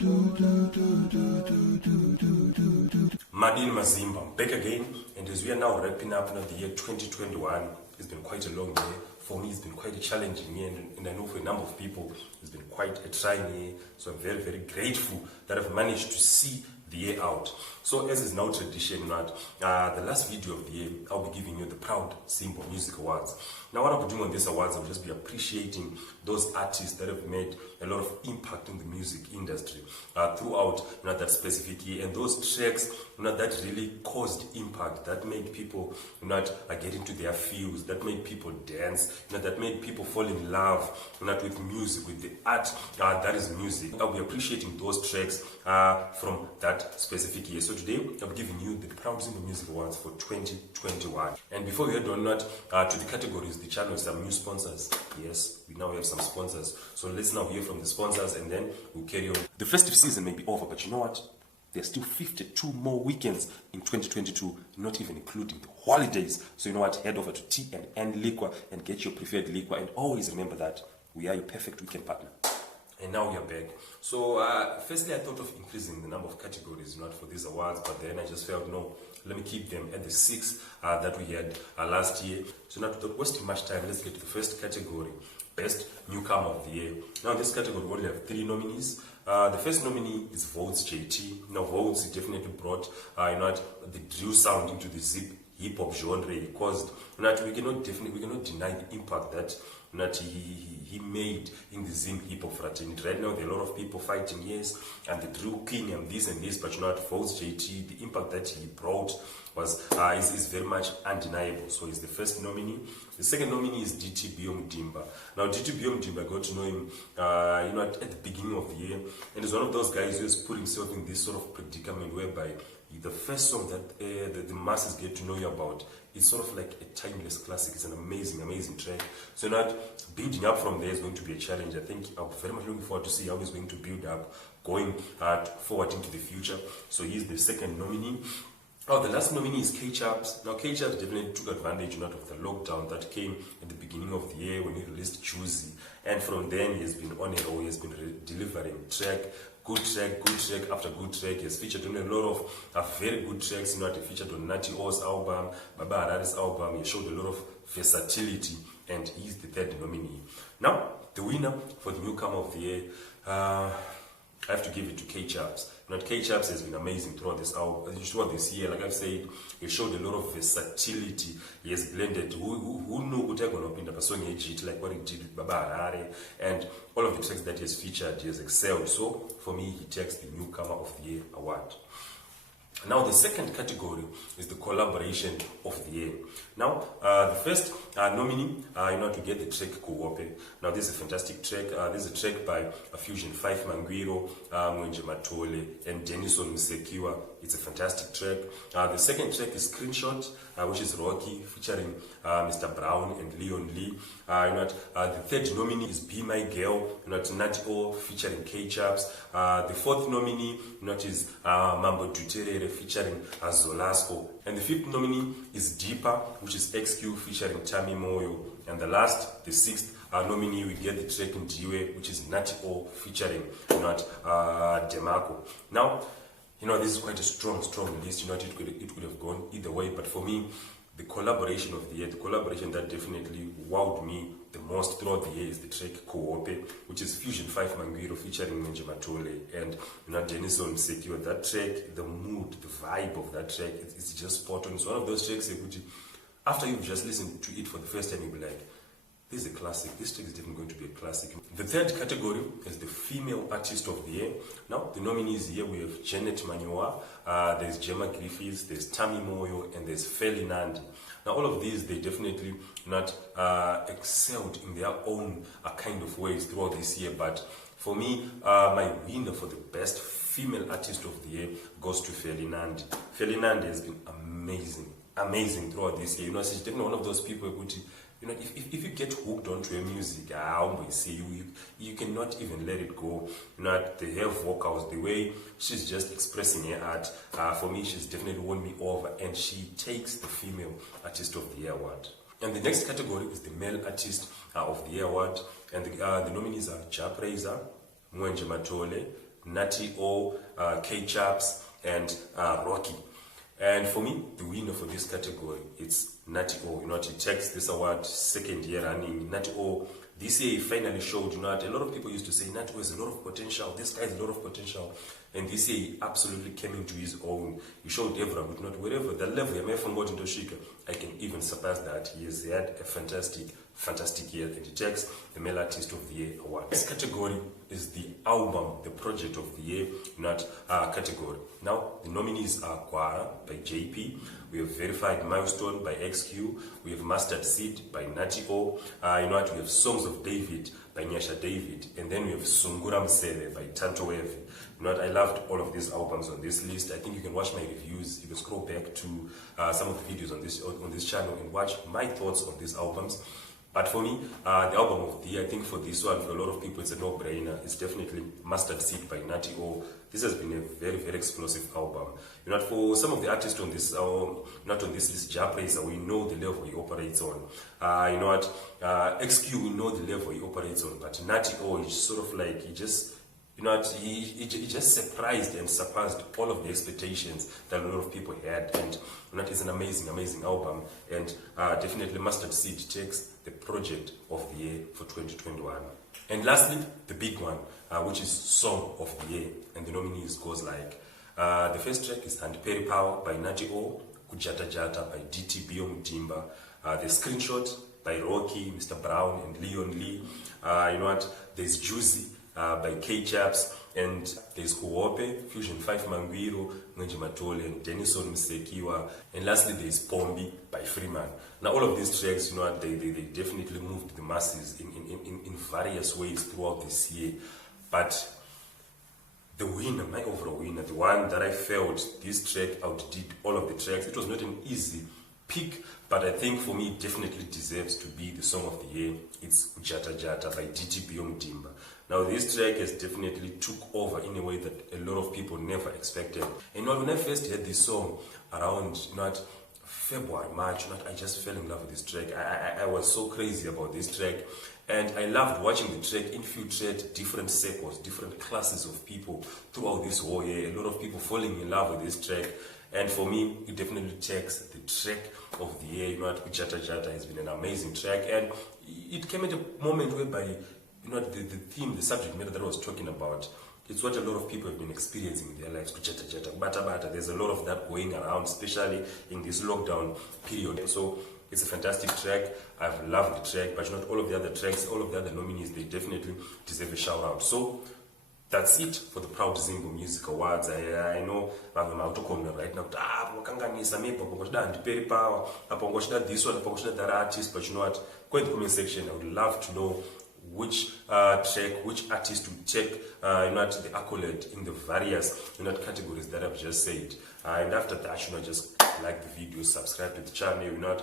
Madin Mazimba, I'm back again, and as we are now wrapping up the year 2021, it's been quite a long year. For me, it's been quite a challenging year, and I know for a number of people, it's been quite a trying year. So I'm very, very grateful that I've managed to see the year out. So as is now tradition, the last video of the year, I'll be giving you the proud Zimbo Music Awards. Now what I'll be doing on these awards, I'll just be appreciating those artists that have made a lot of impact in the music industry throughout that specific year, and those tracks that really caused impact, that made people get into their feels, that made people dance, that made people fall in love with music, with the art that is music. I'll be appreciating those tracks from that specific year. So today I'll be giving you the Proud Zimbo Music Awards for 2021. And before we head on to the categories, the channel has some new sponsors. Yes, we now have some sponsors. So let's now hear from the sponsors and then we'll carry on. The festive season may be over, but you know what? There's still 52 more weekends in 2022, not even including the holidays. So you know what? Head over to T&N Liquor and get your preferred liquor. And always remember that we are your perfect weekend partner. And now we are back. So firstly, I thought of increasing the number of categories for these awards, but then I just felt, no, let me keep them at the 6 that we had last year. So now, without wasting much time, let's get to the first category, Best Newcomer of the Year. Now in this category, we only have 3 nominees. The first nominee is Votes JT. Now Votes definitely brought the drill sound into the hip hop genre. He caused we cannot deny the impact that he made in the Zim hip hop fraternity. Right now there are a lot of people fighting, yes, and the drill king and this, but Votes JT, the impact that he brought was is very much undeniable. So he's the first nominee. The second nominee is DT Mdimba. Now DT Mdimba, I got to know him at the beginning of the year, and he's one of those guys who has put himself in this sort of predicament whereby the first song that the masses get to know you about is sort of like a timeless classic. It's an amazing track. So building up from there is going to be a challenge. I think I'm very much looking forward to see how he's going to build up going forward into the future. So he's the second nominee. The last nominee is K-Chaps. Now K-Chaps definitely took advantage of the lockdown that came at the beginning of the year when he released Choosy, and from then he has been on a roll. He has been delivering good track after good track. He has featured on a lot of very good tracks. He featured on Nati O's album, Baba Harari's album. He showed a lot of versatility, and he's the third nominee. Now the winner for the Newcomer of the Year, I have to give it to K-Chaps. K-Chaps has been amazing throughout this year. Like I've said, he showed a lot of versatility. He has blended. Who knew like what he did with Baba Harari, and all of the tracks that he has featured, he has excelled. So for me, he takes the Newcomer of the Year award. Now the second category is the Collaboration of the Year. Now the first nominee, to get the track Kuwope. Now this is a fantastic track. This is a track by Fusion 5 Mangwiro, Mwenje Matole, and Denison Msekiwa. It's a fantastic track. The second track is Screenshot, which is Rocky featuring Mr. Brown and Leon Lee. The third nominee is Be My Girl, Nati O featuring K-Chaps. The fourth nominee, is Mambo Duterere featuring Zolasco. And the fifth nominee is Deeper, which is XQ featuring Tami Moyo. And the sixth nominee, we get the track in Diwe, which is Nati O featuring Demarco. Now, this is quite a strong list. It could have gone either way, but for me, the collaboration of the year, the collaboration that definitely wowed me the most throughout the year is the track Kuwope, which is Fusion 5 Mangwiro featuring Mwenje Matole and Denison Msekiwa. That track, the mood, the vibe of that track, it's just spot on. It's one of those tracks after you've just listened to it for the first time, you'll be like, this is a classic. This track is definitely going to be a classic. The third category is the Female Artist of the Year. Now, the nominees here, we have Janet Manyoa, there's Gemma Griffiths, there's Tami Moyo, and there's Feli Nandi. Now, all of these, they definitely excelled in their own kind of ways throughout this year. But for me, my winner for the best female artist of the year goes to Feli Nandi. Feli Nandi has been amazing throughout this year. She's definitely one of those people who if you get hooked onto her music, you cannot even let it go. Her vocals, the way she's just expressing her art, for me, she's definitely won me over, and she takes the Female Artist of the Year award. And the next category is the Male Artist of the Year award, and the nominees are Ja Praiser, Mwenje Matole, Natty O, K-Chaps, and Rocky. And for me, the winner for this category, it's Natty O. You know what, he takes this award second year running. Natty O, this year he finally showed, you know what, a lot of people used to say Natty O has a lot of potential, this guy has a lot of potential. And this year he absolutely came into his own. He showed everyone, you know, wherever the level he may have got into Shika, I can even surpass that. He has had a fantastic year, and he takes the Male Artist of the Year award. This category is the album, the project of the year, not category. Now, the nominees are Kwara by JP, we have Verified Milestone by XQ, we have Mustard Seed by Natty O, you know what, we have Songs of David by Nyasha David, and then we have Sungura Msele by Tanto Wevi. You know what, I loved all of these albums on this list. I think you can watch my reviews, you can scroll back to some of the videos on this channel and watch my thoughts on these albums. But for me, the album of the year, I think for this one, for a lot of people, it's a no-brainer. It's definitely Mustard Seed by Natty O. This has been a very explosive album. You know, for some of the artists on this, not on this list, Japracer, we know the level he operates on. You know what, XQ, we know the level he operates on. But Natty O is sort of like, he just, you know, he just surprised and surpassed all of the expectations that a lot of people had, and you know, it's an amazing album, and definitely Mustard Seed takes the project of the year for 2021. And lastly, the big one, which is Song of the Year, and the nominees goes like, the first track is Handiperi Power by Natty O, Kujata Jata by DTB Mutimba, the Screenshot by Rocky, Mr. Brown, and Leon Lee. You know what, there's Juicy by K-Chaps, and there's Kuope, Fusion 5 Mangwiro, Ngenji Matole, and Denison Msekiwa, and lastly there's Pombi by Freeman. Now all of these tracks, you know what, they definitely moved the masses in various ways throughout this year. But the winner, my overall winner, the one that I felt this track outdid all of the tracks, it was not an easy pick, but I think for me it definitely deserves to be the Song of the Year. It's Jata Jata by DTB Mutimba. Now this track has definitely took over in a way that a lot of people never expected. And when I first heard this song around, you know, February, March, you know, I just fell in love with this track. I was so crazy about this track, and I loved watching the track infiltrate different circles, different classes of people throughout this whole year. A lot of people falling in love with this track. And for me, it definitely takes the track of the year. You know what, Jata Jata has been an amazing track, and it came at a moment whereby, you know, the theme, the subject matter that I was talking about, it's what a lot of people have been experiencing in their lives. Jata Jata, Bata Bata. There's a lot of that going around, especially in this lockdown period. So it's a fantastic track. I've loved the track, but not all of the other tracks, all of the other nominees, they definitely deserve a shout out. So that's it for the Proud Zimbo Music Awards. I know I'm right now. This one, that artist, but you know what? Go in the comment section. I would love to know which track, which artist would take you know, the accolade in the various, you know, categories that I've just said. And after that, you know, just like the video, subscribe to the channel. You know,